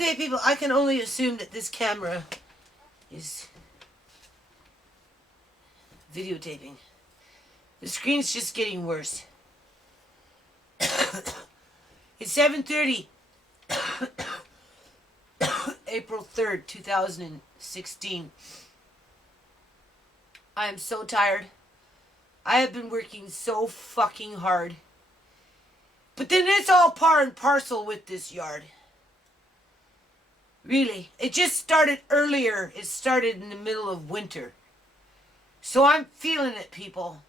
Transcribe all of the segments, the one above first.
Okay, people, I can only assume that this camera is videotaping. The screen's just getting worse. It's 7:30, April 3rd, 2016. I am so tired. I have been working so fucking hard. But then it's all par and parcel with this yard. Really. It just started earlier. It started in the middle of winter. So I'm feeling it, people.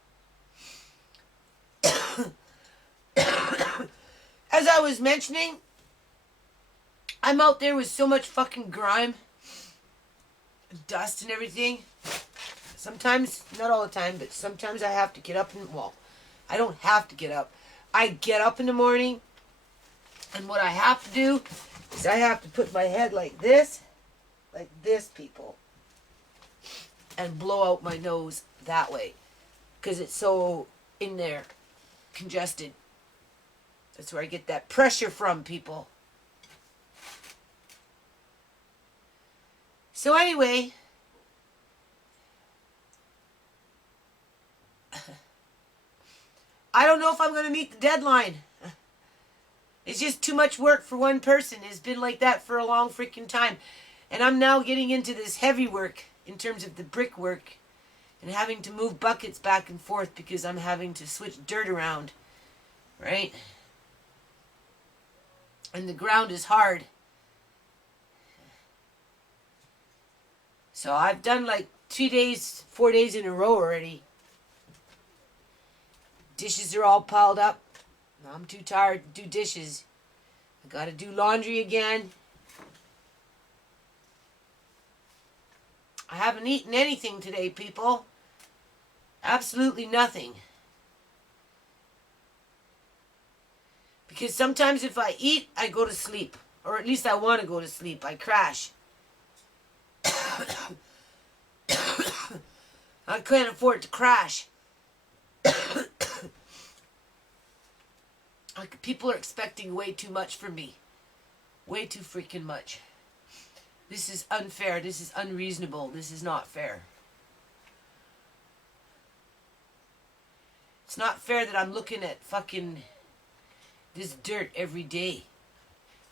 As I was mentioning, I'm out there with so much fucking grime, dust and everything. Sometimes, not all the time, but sometimes I have to get up and, well, I don't have to get up. I get up in the morning, and what I have to do is I have to put my head like this, people, and blow out my nose that way, because it's so in there, congested. That's where I get that pressure from, people. So anyway, I don't know if I'm going to meet the deadline. It's just too much work for one person. It's been like that for a long freaking time. And I'm now getting into this heavy work in terms of the brickwork and having to move buckets back and forth because I'm having to switch dirt around, right? And the ground is hard. So I've done like 4 days in a row already. Dishes are all piled up. I'm too tired to do dishes. I gotta do laundry again. I haven't eaten anything today, people. Absolutely nothing. Because sometimes if I eat, I go to sleep. Or at least I want to go to sleep. I crash. I can't afford to crash. People are expecting way too much from me. Way too freaking much. This is unfair. This is unreasonable. This is not fair. It's not fair that I'm looking at fucking this dirt every day.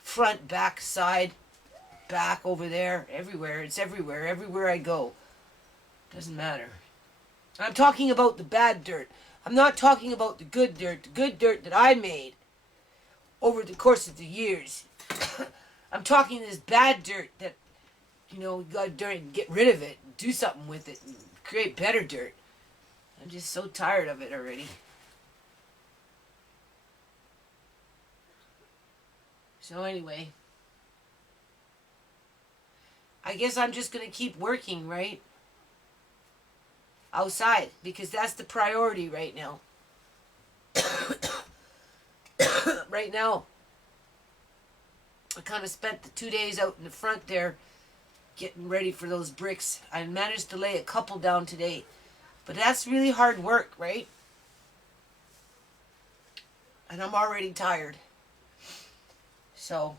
Front, back, side, back, over there, everywhere. It's everywhere. Everywhere I go. Doesn't matter. I'm talking about the bad dirt. I'm not talking about the good dirt. The good dirt that I made over the course of the years. I'm talking this bad dirt that, you gotta get rid of it. Do something with it. And create better dirt. I'm just so tired of it already. So anyway, I guess I'm just going to keep working, right? Outside, because that's the priority right now. Right now, I kind of spent the 2 days out in the front there getting ready for those bricks. I managed to lay a couple down today, but that's really hard work, right? And I'm already tired. So,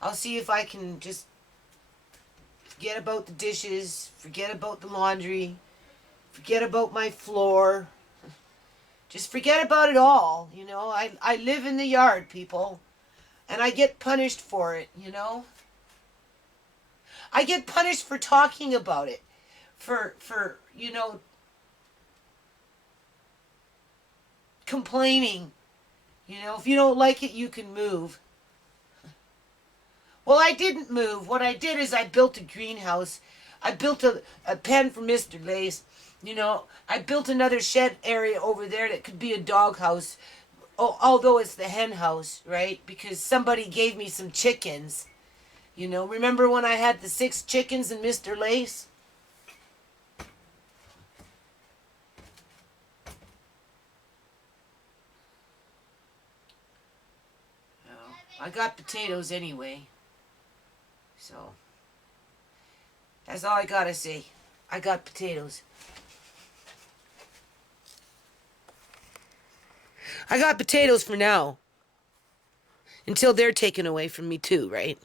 I'll see if I can just forget about the dishes, forget about the laundry, forget about my floor. Just forget about it all, I live in the yard, people. And I get punished for it, I get punished for talking about it. For complaining. If you don't like it, you can move. Well, I didn't move. What I did is I built a greenhouse. I built a pen for Mr. Lace. I built another shed area over there that could be a dog house. Although it's the hen house, right? Because somebody gave me some chickens. Remember when I had the 6 chickens in Mr. Lace? I got potatoes anyway. So, that's all I gotta say. I got potatoes. I got potatoes for now. until they're taken away from me too, right?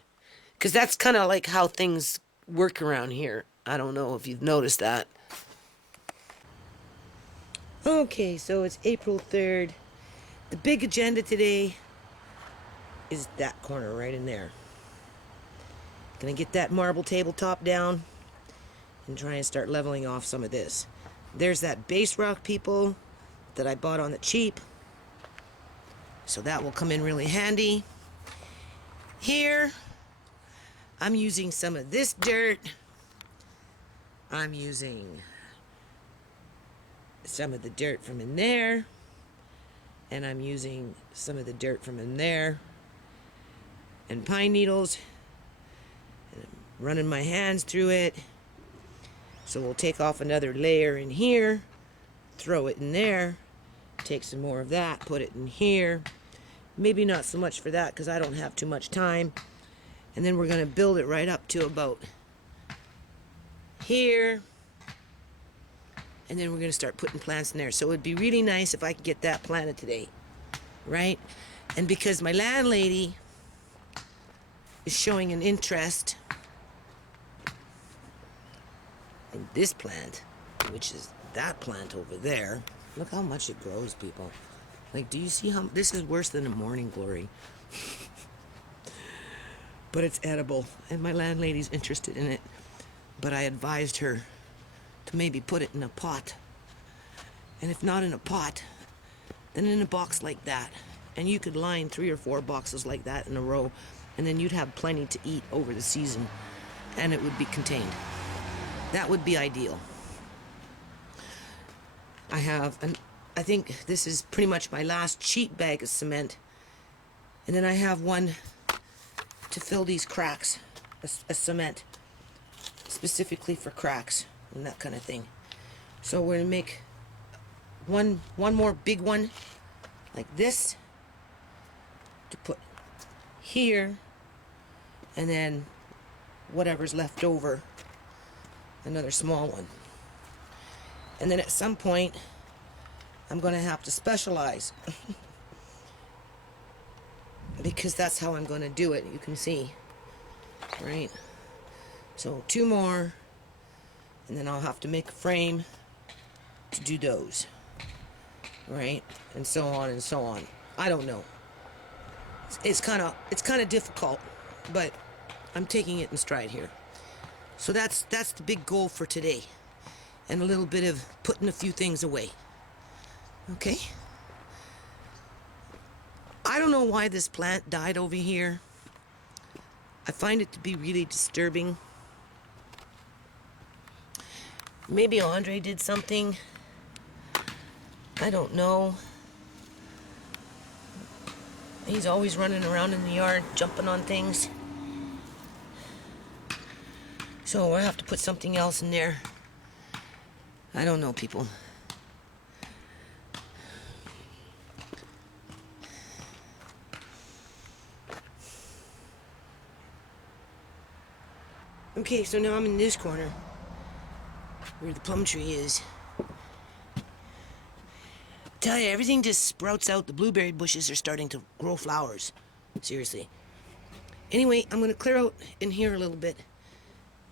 Because that's kind of like how things work around here. I don't know if you've noticed that. Okay, so it's April 3rd. The big agenda today is that corner right in there. Gonna get that marble tabletop down and try and start leveling off some of this. There's that base rock, people, that I bought on the cheap. So that will come in really handy. Here, I'm using some of this dirt. I'm using some of the dirt from in there. And I'm using some of the dirt from in there. And pine needles. And I'm running my hands through it. So we'll take off another layer in here. Throw it in there. Take some more of that. Put it in here. Maybe not so much for that because I don't have too much time. And then we're going to build it right up to about here. And then we're going to start putting plants in there. So it would be really nice if I could get that planted today. Right? And because my landlady is showing an interest in this plant, which is that plant over there. Look how much it grows, people. Like, do you see how... This is worse than a morning glory. But it's edible. And my landlady's interested in it. But I advised her to maybe put it in a pot. And if not in a pot, then in a box like that. And you could line 3 or 4 boxes like that in a row. And then you'd have plenty to eat over the season. And it would be contained. That would be ideal. I think this is pretty much my last cheap bag of cement. And then I have one to fill these cracks, a cement, specifically for cracks and that kind of thing. So we're gonna make one more big one like this to put here, and then whatever's left over, another small one. And then at some point I'm going to have to specialize because that's how I'm going to do it. You can see, right? So 2 more, and then I'll have to make a frame to do those, right? And so on and so on. I don't know. It's kind of difficult, but I'm taking it in stride here. So that's the big goal for today, and a little bit of putting a few things away. Okay? I don't know why this plant died over here. I find it to be really disturbing. Maybe Andre did something. I don't know. He's always running around in the yard, jumping on things. So we'll have to put something else in there. I don't know, people. Okay, so now I'm in this corner where the plum tree is. Tell you, everything just sprouts out. The blueberry bushes are starting to grow flowers. Seriously. Anyway, I'm going to clear out in here a little bit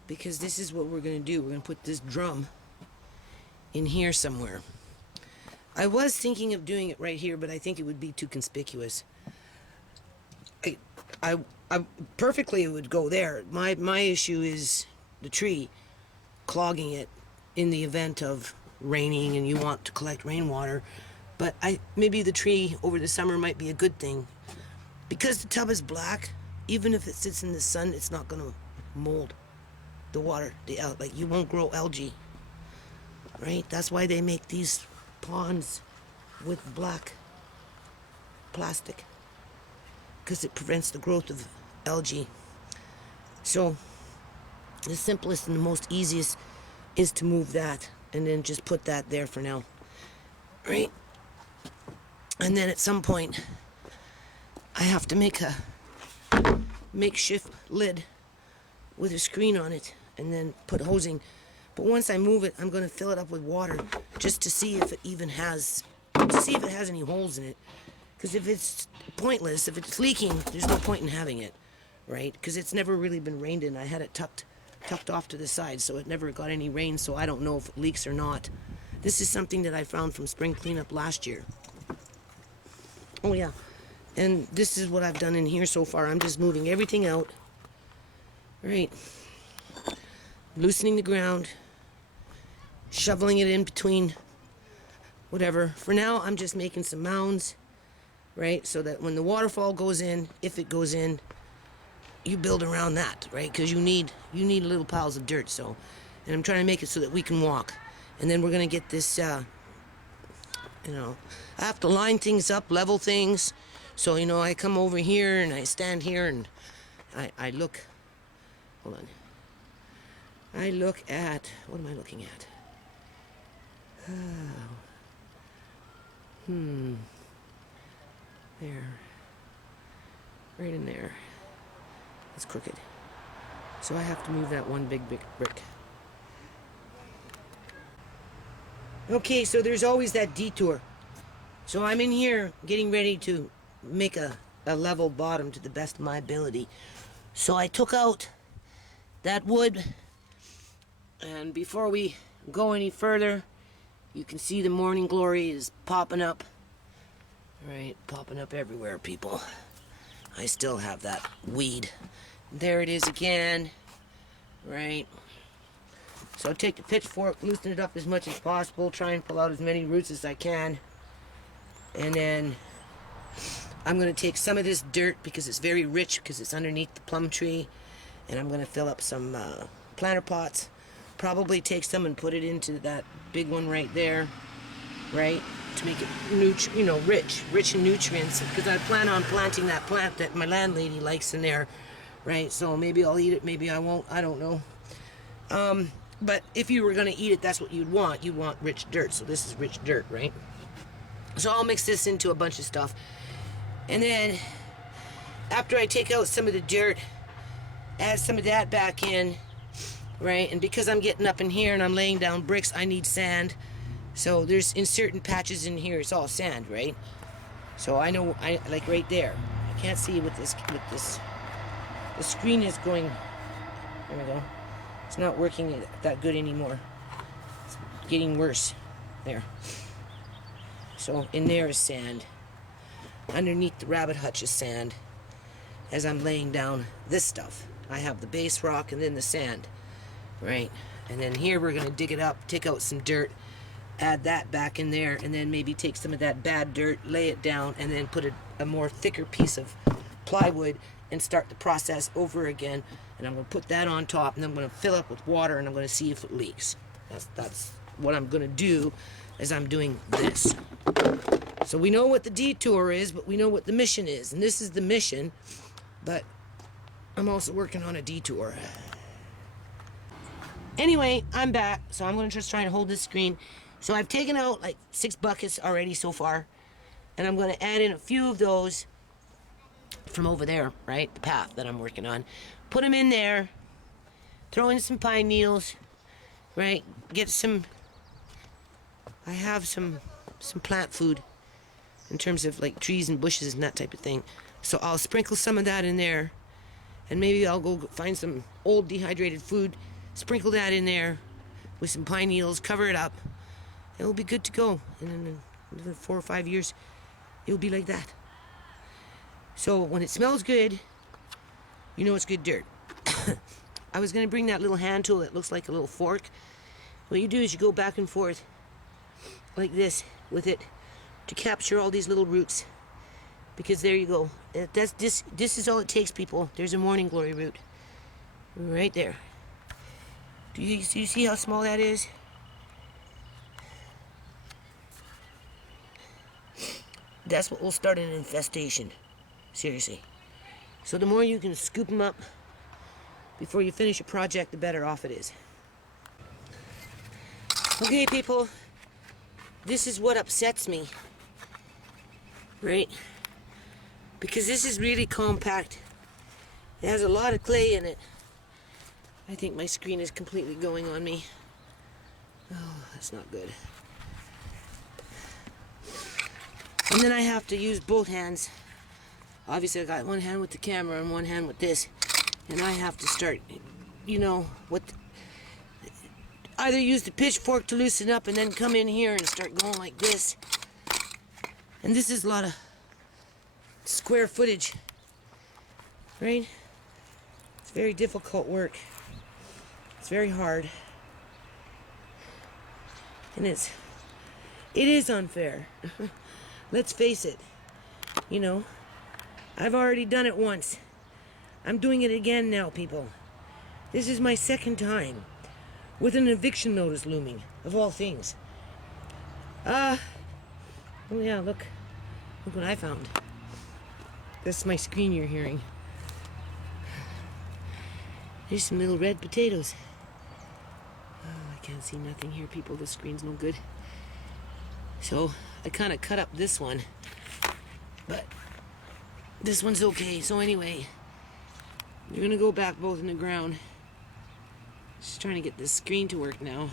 because this is what we're going to do. We're going to put this drum in here somewhere. I was thinking of doing it right here, but I think it would be too conspicuous. I perfectly it would go there. My issue is the tree clogging it in the event of raining and you want to collect rainwater. But maybe the tree over the summer might be a good thing. Because the tub is black, even if it sits in the sun, it's not going to mold the water. Like, you won't grow algae. Right? That's why they make these ponds with black plastic. Because it prevents the growth of algae. So the simplest and the most easiest is to move that and then just put that there for now. Right? And then at some point I have to make a makeshift lid with a screen on it and then put hosing. But once I move it, I'm going to fill it up with water just to see if it even has any holes in it. Because if it's pointless, if it's leaking, there's no point in having it, right? Because it's never really been rained in. I had it tucked off to the side, so it never got any rain, so I don't know if it leaks or not. This is something that I found from spring cleanup last year. Oh yeah, and this is what I've done in here so far. I'm just moving everything out, right? Loosening the ground, shoveling it in between, whatever. For now, I'm just making some mounds, right? So that when the waterfall goes in, if it goes in, you build around that, right? Because you need little piles of dirt. So, and I'm trying to make it so that we can walk. And then we're gonna get this, you know, I have to line things up, level things. So, you know, I come over here and I stand here and I look, hold on. I look at, what am I looking at? There. Right in there. It's crooked. So I have to move that one big brick. Okay, so there's always that detour. So I'm in here getting ready to make a level bottom to the best of my ability. So I took out that wood, and before we go any further, you can see the morning glory is popping up. Right, popping up everywhere, people. I still have that weed. There it is again. Right. So I'll take the pitchfork, loosen it up as much as possible, try and pull out as many roots as I can. And then I'm going to take some of this dirt because it's very rich, because it's underneath the plum tree. And I'm going to fill up some planter pots. Probably take some and put it into that big one right there. Right? To make it rich in nutrients, because I plan on planting that plant that my landlady likes in there, right? So maybe I'll eat it, maybe I won't, I don't know. But if you were going to eat it, that's what you'd want. You want rich dirt, so this is rich dirt, right? So I'll mix this into a bunch of stuff. And then, after I take out some of the dirt, add some of that back in, right? And because I'm getting up in here and I'm laying down bricks, I need sand. So there's, in certain patches in here, it's all sand, right? So I know, like right there. I can't see with this, the screen is going, there we go. It's not working that good anymore. It's getting worse. There. So in there is sand. Underneath the rabbit hutch is sand. As I'm laying down this stuff, I have the base rock and then the sand, right? And then here we're gonna dig it up, take out some dirt, add that back in there, and then maybe take some of that bad dirt, lay it down, and then put a more thicker piece of plywood and start the process over again. And I'm going to put that on top, and then I'm going to fill up with water, and I'm going to see if it leaks. That's what I'm going to do as I'm doing this. So we know what the detour is, but we know what the mission is. And this is the mission, but I'm also working on a detour. Anyway, I'm back, so I'm going to just try and hold this screen. So I've taken out like 6 buckets already so far, and I'm going to add in a few of those from over there, right? The path that I'm working on. Put them in there, throw in some pine needles, right? Get some, I have some plant food in terms of like trees and bushes and that type of thing. So I'll sprinkle some of that in there, and maybe I'll go find some old dehydrated food, sprinkle that in there with some pine needles, cover it up. It'll be good to go. And in another 4 or 5 years, it'll be like that. So when it smells good, you know it's good dirt. I was going to bring that little hand tool that looks like a little fork. What you do is you go back and forth like this with it to capture all these little roots. Because there you go. This is all it takes, people. There's a morning glory root. Right there. Do you see how small that is? That's what will start an infestation. Seriously. So the more you can scoop them up before you finish a project, the better off it is. Okay, people. This is what upsets me. Right? Because this is really compact. It has a lot of clay in it. I think my screen is completely going on me. Oh, that's not good. And then I have to use both hands. Obviously I got one hand with the camera and one hand with this. And I have to start, you know, either use the pitchfork to loosen up and then come in here and start going like this. And this is a lot of square footage, right? It's very difficult work. It's very hard. And it is unfair. Let's face it. You know, I've already done it once. I'm doing it again now, people. This is my second time with an eviction notice looming, of all things. Oh yeah, look what I found. That's my screen you're hearing. There's some little red potatoes. Oh, I can't see nothing here, people. The screen's no good. So I kind of cut up this one, but this one's okay. So anyway, you're gonna go back both in the ground. Just trying to get this screen to work now.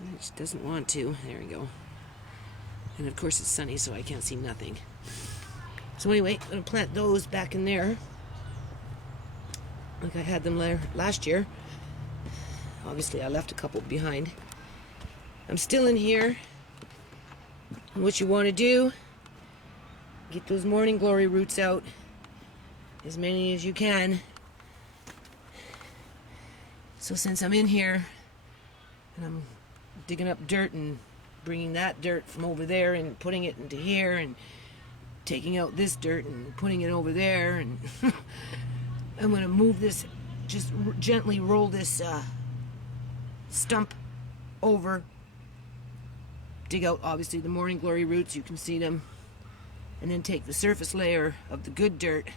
It just doesn't want to. There we go. And of course it's sunny, so I can't see nothing. So anyway, I'm gonna plant those back in there, like I had them last year. Obviously I left a couple behind. I'm still in here. And what you want to do, get those morning glory roots out, as many as you can. So since I'm in here and I'm digging up dirt and bringing that dirt from over there and putting it into here and taking out this dirt and putting it over there, and I'm going to move this, just gently roll this stump over, dig out obviously the morning glory roots, you can see them, and then take the surface layer of the good dirt,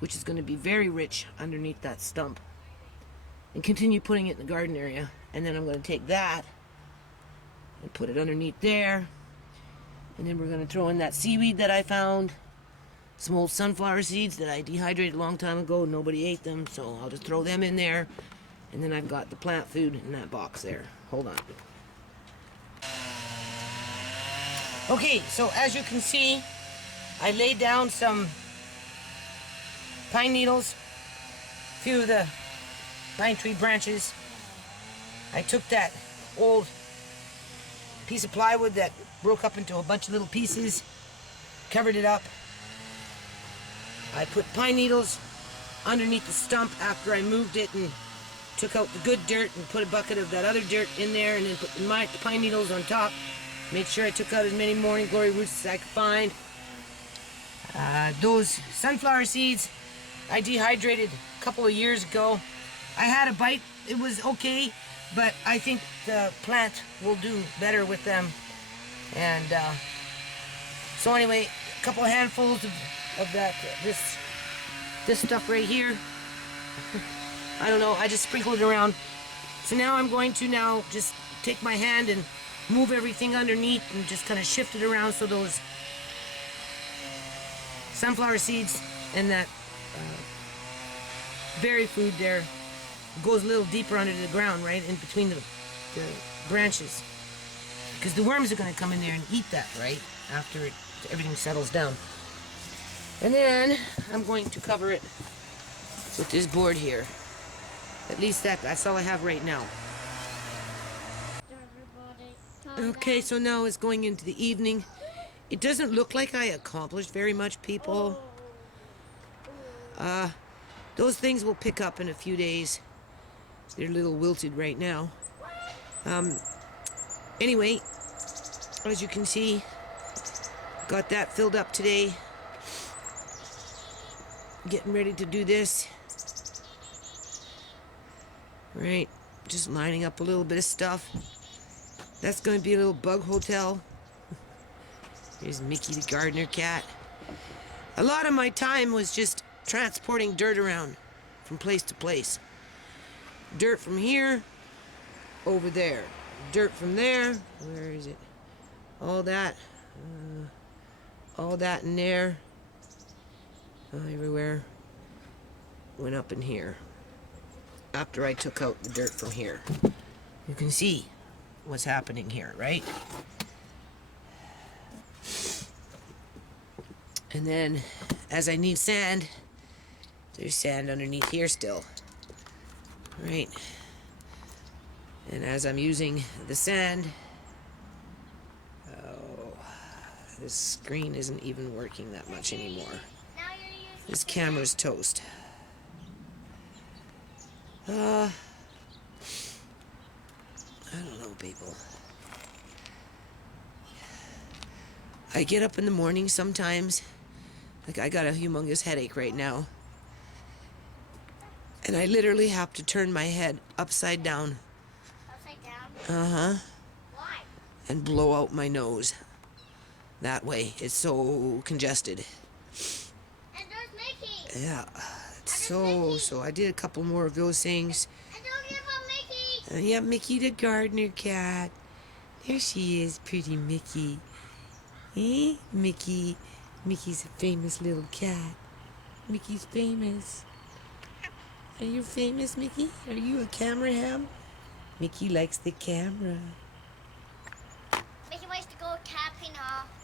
which is going to be very rich underneath that stump, and continue putting it in the garden area. And then I'm going to take that and put it underneath there, and then we're going to throw in that seaweed that I found, some old sunflower seeds that I dehydrated a long time ago. Nobody ate them, so I'll just throw them in there. And then I've got the plant food in that box there. Hold on. Okay, so as you can see, I laid down some pine needles, a few of the pine tree branches. I took that old piece of plywood that broke up into a bunch of little pieces, covered it up. I put pine needles underneath the stump after I moved it and took out the good dirt and put a bucket of that other dirt in there, and then put the pine needles on top. Made sure I took out as many morning glory roots as I could find. Those sunflower seeds I dehydrated a couple of years ago. I had a bite. It was okay, but I think the plant will do better with them. And so anyway, a couple of handfuls of that this stuff right here. I don't know, I just sprinkled it around. So now I'm going to just take my hand and move everything underneath and just kind of shift it around so those sunflower seeds and that berry food there goes a little deeper under the ground, right in between the branches, because the worms are going to come in there and eat that right after everything settles down. And then I'm going to cover it with this board here. At least that's all I have right now. Okay, so now it's going into the evening. It doesn't look like I accomplished very much, people. Those things will pick up in a few days. They're a little wilted right now. Anyway, as you can see, got that filled up today. Getting ready to do this. Right, just lining up a little bit of stuff. That's going to be a little bug hotel. There's Mickey the gardener cat. A lot of my time was just transporting dirt around from place to place. Dirt from here, over there. Dirt from there, where is it? All that in there. Everywhere. Went up in here. After I took out the dirt from here. You can see what's happening here, right? And then, as I need sand, there's sand underneath here still. Right. And as I'm using the sand, oh, this screen isn't even working that much anymore. This camera's toast. I don't know, people. I get up in the morning sometimes, like I got a humongous headache right now, and I literally have to turn my head upside down. Upside down? Uh-huh. Why? And blow out my nose. That way, it's so congested. And there's Mickey! Yeah, so I did a couple more of those things. And don't give up Mickey! Yeah, Mickey the gardener cat. There she is, pretty Mickey. Eh, Mickey. Mickey's a famous little cat. Mickey's famous. Are you famous, Mickey? Are you a camera ham? Mickey likes the camera. Mickey likes to go camping, huh?